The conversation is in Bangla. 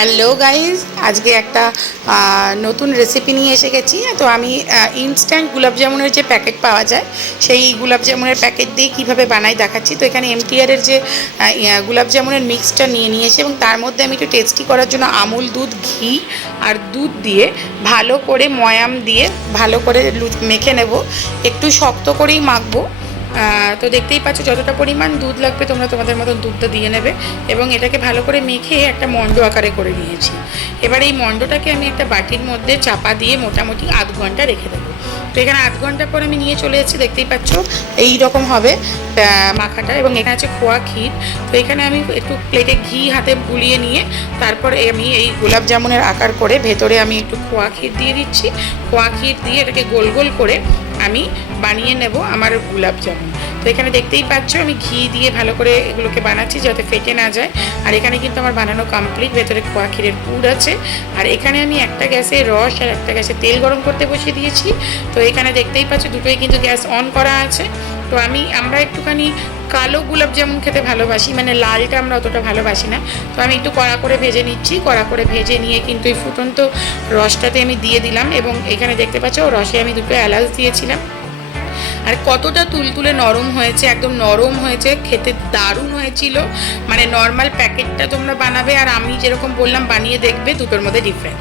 হ্যালো গাইজ আজকে একটা নতুন রেসিপি নিয়ে এসে গেছি। তো আমি ইনস্ট্যান্ট গুলাব জামুনের যে প্যাকেট পাওয়া যায়, সেই গুলাব জামুনের প্যাকেট দিয়ে কীভাবে বানাই দেখাচ্ছি। তো এখানে এমটিআরের যে গুলাব জামুনের মিক্সটা নিয়ে নিয়েছি এবং তার মধ্যে আমি একটু টেস্টি করার জন্য আমুল দুধ, ঘি আর দুধ দিয়ে ভালো করে ময়াম দিয়ে ভালো করে মেখে নেব। একটু শক্ত করেই মাখবো। তো দেখতেই পাচ্ছ যতটা পরিমাণ দুধ লাগবে তোমরা তোমাদের মতন দুধটা দিয়ে নেবে এবং এটাকে ভালো করে মেখে একটা মণ্ড আকারে করে নিয়েছি। এবার এই মণ্ডটাকে আমি একটা বাটির মধ্যে চাপা দিয়ে মোটামুটি আধ ঘণ্টা রেখে দেবো। তো এখানে আধ ঘণ্টা পর আমি নিয়ে চলে এসেছি, দেখতেই পাচ্ছ এই রকম হবে মাখাটা এবং এখানে আছে খোয়া ক্ষীর। তো এখানে আমি একটু প্লেটে ঘি হাতে গুলিয়ে নিয়ে তারপর আমি এই গোলাপ জামুনের আকার করে ভেতরে আমি একটু খোয়া ক্ষীর দিয়ে দিচ্ছি। খোয়া ক্ষীর দিয়ে এটাকে গোল গোল করে আমি বানিয়ে নেব আমার গোলাপ জামুন। তো এখানে দেখতেই পাচ্ছ, আমি ঘি দিয়ে ভালো করে এগুলোকে বানাচ্ছি যাতে ফেটে না যায়। আর এখানে কিন্তু আমার বানানো কমপ্লিট ভেতরে খোয়া ক্ষীরের পুর আছে। আর এখানে আমি একটা গ্যাসে রস আর একটা গ্যাসে তেল গরম করতে বসিয়ে দিয়েছি। তো এখানে দেখতেই পাচ্ছ, দুটোই কিন্তু গ্যাস অন করা আছে। তো আমি, আমরা একটুখানি কালো গোলাপ জামুন খেতে ভালোবাসি মানে লালটা আমরা অতটা ভালোবাসি না। তো আমি একটু কড়া করে ভেজে নিচ্ছি, কড়া করে ভেজে নিয়ে কিন্তু এই ফুটন্ত রসটাতে আমি দিয়ে দিলাম এবং এখানে দেখতে পাচ্ছ রসে আমি দুটো এলাচ দিয়েছিলাম। আর কতটা তুলতুলে নরম হয়েছে, একদম নরম হয়েছে, খেতে দারুণ হয়েছিল। মানে নর্মাল প্যাকেটটা তোমরা বানাবে আর আমি যেরকম বললাম বানিয়ে দেখবে, দুটোর মধ্যে ডিফারেন্ট